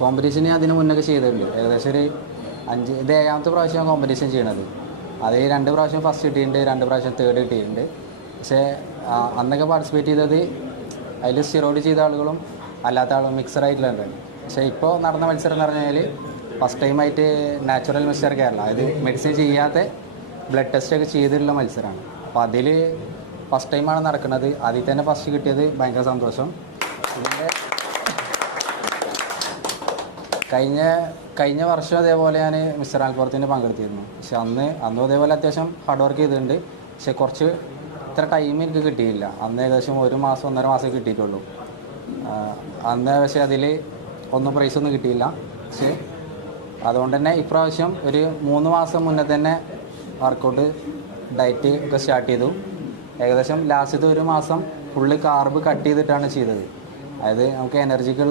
കോമ്പറ്റീഷന് അതിന് മുന്നൊക്കെ ചെയ്തിട്ടുണ്ട്. ഏകദേശം ഒരു ഇത് 7ാമത്തെ പ്രാവശ്യം കോമ്പറ്റീഷൻ ചെയ്യണത്. അതിൽ 2 പ്രാവശ്യം ഫസ്റ്റ് കിട്ടിയിട്ടുണ്ട്, 2 പ്രാവശ്യം തേർഡ് കിട്ടിയിട്ടുണ്ട്. പക്ഷേ അന്നൊക്കെ പാർട്ടിസിപ്പേറ്റ് ചെയ്തത് അതിൽ സ്റ്റിറോയിഡ് ചെയ്ത ആളുകളും അല്ലാത്ത ആളും മിക്സറായിട്ടുള്ളത്. പക്ഷേ ഇപ്പോൾ നടന്ന മത്സരം എന്ന് പറഞ്ഞു കഴിഞ്ഞാൽ ഫസ്റ്റ് ടൈമായിട്ട് നാച്ചുറൽ മിസ്റ്റർ കേരള, അതായത് മെഡിസിൻ ചെയ്യാത്ത ബ്ലഡ് ടെസ്റ്റൊക്കെ ചെയ്തിട്ടുള്ള മത്സരമാണ്. അപ്പോൾ അതിൽ ഫസ്റ്റ് ടൈമാണ് നടക്കുന്നത്. അതിൽ തന്നെ ഫസ്റ്റ് കിട്ടിയത് ഭയങ്കര സന്തോഷം. ഇതിൻ്റെ കഴിഞ്ഞ വർഷം അതേപോലെ ഞാൻ മിസ്റ്റർ ആൽപ്പുറത്തിന് പങ്കെടുത്തിരുന്നു. പക്ഷെ അന്നും അതേപോലെ അത്യാവശ്യം ഹാർഡ് വർക്ക് ചെയ്തിട്ടുണ്ട്. പക്ഷെ കുറച്ച് ഇത്ര ടൈം എനിക്ക് കിട്ടിയില്ല. അന്ന് ഏകദേശം 1 മാസം 1.5 മാസം കിട്ടിയിട്ടുള്ളൂ. അന്ന് പക്ഷേ അതിൽ ഒന്നും പ്രൈസൊന്നും കിട്ടിയില്ല. പക്ഷേ അതുകൊണ്ട് തന്നെ ഇപ്രാവശ്യം ഒരു 3 മാസം മുന്നേ തന്നെ വർക്കൗട്ട് ഡയറ്റ് ഒക്കെ സ്റ്റാർട്ട് ചെയ്തു. ഏകദേശം ലാസ്റ്റത്തെ 1 മാസം ഫുള്ള് കാർബ് കട്ട് ചെയ്തിട്ടാണ് ചെയ്തത്. അതായത് നമുക്ക് എനർജിക്കുള്ള